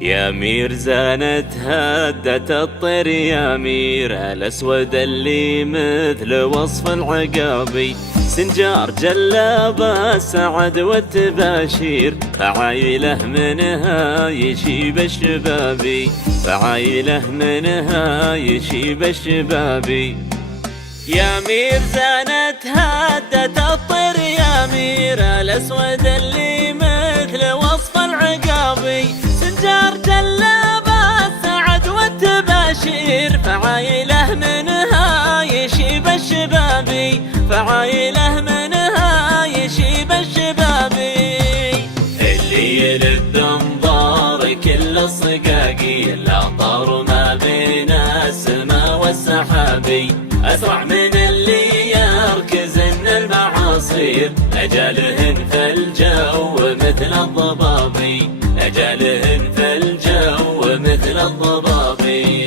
يا مير زانت هدت الطير يا مير الأسود اللي مثل وصف العقابي، سنجار جلاب السعد والتباشير، فعايله منها يشيب الشبابي، فعايله منها يشيب الشبابي. يا مير زانت هدت الطير يا مير الأسود اللي مثل وصف العقابي، سنجار جلاب السعد والتباشير، فعايله منها يشيب الشبابي، فعايله منها يشيب الشبابي. اللي يلد انظار كل الصقاقيل، لا طار ما بين السماء والسحابي، أسرع من اللي يركزن المعاصير، أجالهن في الجو مثل الضبابي، أجالهن في الجو مثل الضبابي.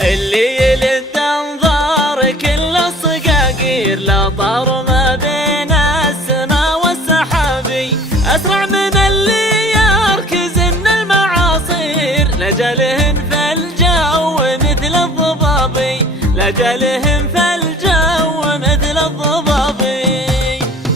اللي يلد انظار كل الصقاقير، لا طار ما بين السماء والسحابي، أسرع من اللي يركزن المعاصير، لجالهن في الجو مثل الضبابي، لجالهم في الجو مثل الضبابي.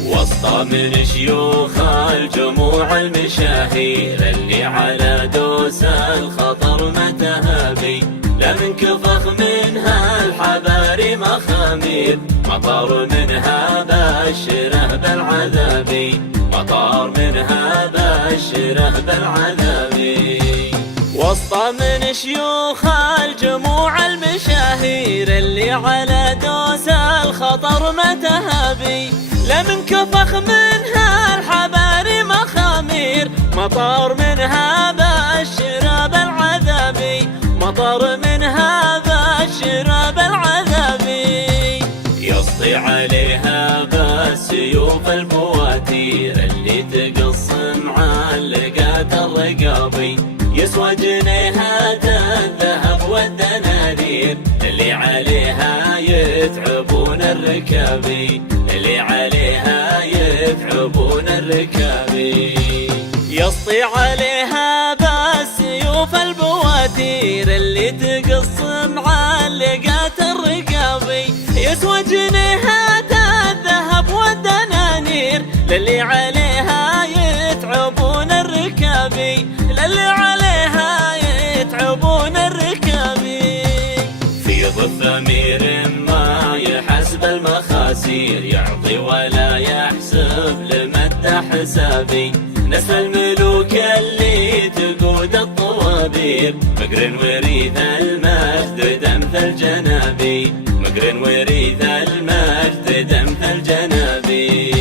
وسطى من شيوخ الجموع المشاهير، اللي على دوس الخطر متهابي، لا من كفخ منها الحباري مخامير، مطار منها بشره بالعذابي، مطار منها بشره بالعذابي. وسطى من شيوخ الجموع المشاهير، اللي على دوس الخطر متهابي، لا من كفخ منها الحباري مخامير، مطار منها بشر بالعذابي، مطار منها بشر بالعذابي. يسطي عليها بالسيوف البواتير، اللي تقص معلقات الرقابي، يسوى جنيهات الذهب والدنانير، اللي عليها يتعبون الركابي، اللي عليها يتعبون الركابي. يسطي عليها بالسيوف البواتير، اللي تقص معلقات الرقابي، يسوى جنيهات الذهب والدنانير، للي عليها يتعبون الركابي، للي عليها يتعبون الركابي. في ضف أمير ما يحسب المخاسير، يعطي ولا يحسب لمدى حسابي، نسل الملوك اللي تقود الطوابير، مقرن وريث المجد دمث الجنابي، مقرن وريث المجد دمث الجنابي.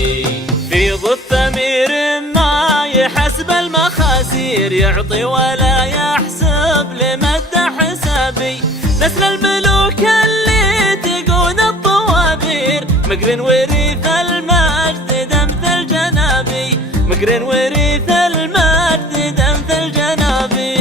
في ضف أمير ما يحسب المخاسير، يعطي ولا يحسب لمدى حسابي، نسل الملوك اللي تقود الطوابير، مقرن وريث المجد دمث الجنابي، مقرن وريث المجد دمث الجنابي.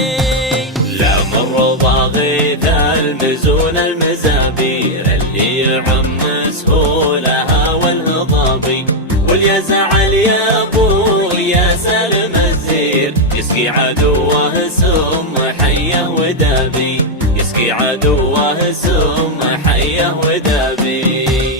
لا مر ضاغيث المزون المزابير، اللي يعم سهولها والهضابي، واليزعل يا ابو يا سالم الزير، يسقي عدوه سم حيه ودابي، يسقي عدوه سم حيه ودابي.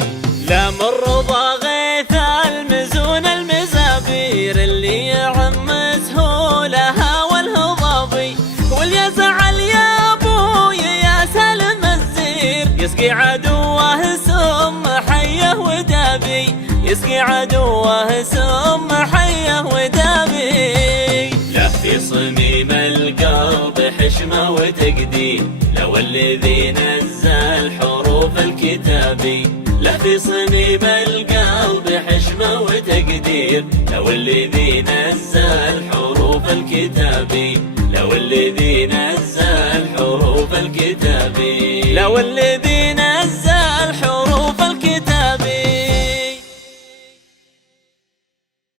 لا مر ضاغيث المزون المزابير، اللي يعم سهولها والهضابي، واليزعل يا ابوي يا سالم الزير، يسقي عدوه سم حيه ودابي، يسقي عدوه سم حيه ودابي. له في صميم القلب حشمه وتقدير، لو الذي نزل حروف الكتابي، له في صميم القلب حشمه وتقدير، لو الذي نزل حروف الكتابي، لو الذي نزل حروف الكتابي، لو الذي نزل